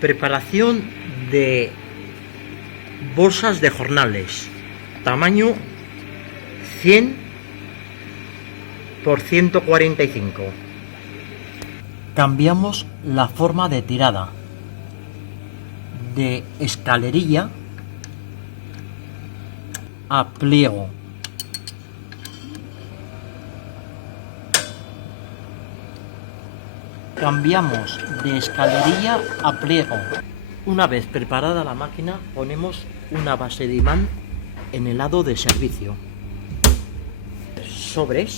Preparación de bolsas de jornales, tamaño 100 por 145. Cambiamos la forma de tirada de escalerilla a pliego. Cambiamos de escalerilla a pliego. Una vez preparada la máquina, ponemos una base de imán en el lado de servicio. Sobres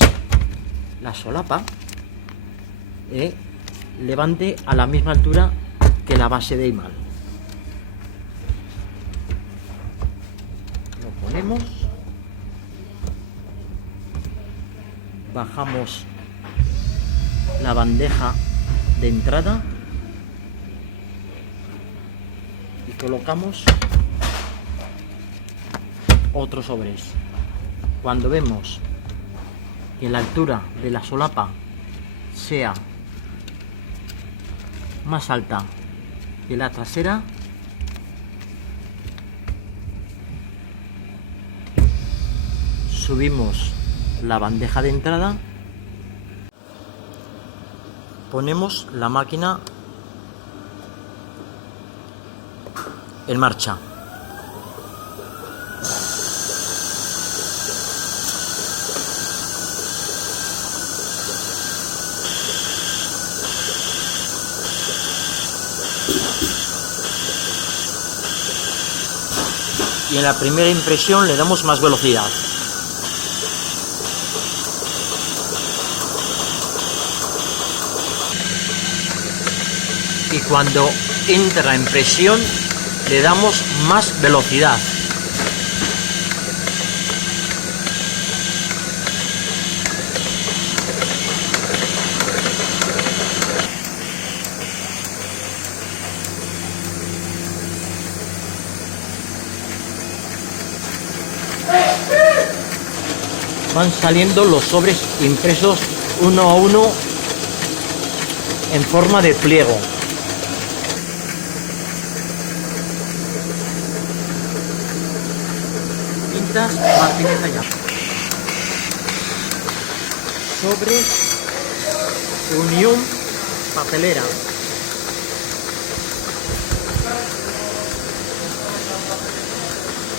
la solapa levante a la misma altura que la base de imán. Lo ponemos, bajamos la bandeja de entrada y colocamos otros sobres. Cuando vemos que la altura de la solapa sea más alta que la trasera, subimos la bandeja de entrada, ponemos la máquina en marcha. Y en la primera impresión le damos más velocidad. Y cuando entra en presión le damos más velocidad. Van saliendo los sobres impresos uno a uno en forma de pliego. Pintas Martínez allá. Sobres Unión Papelera.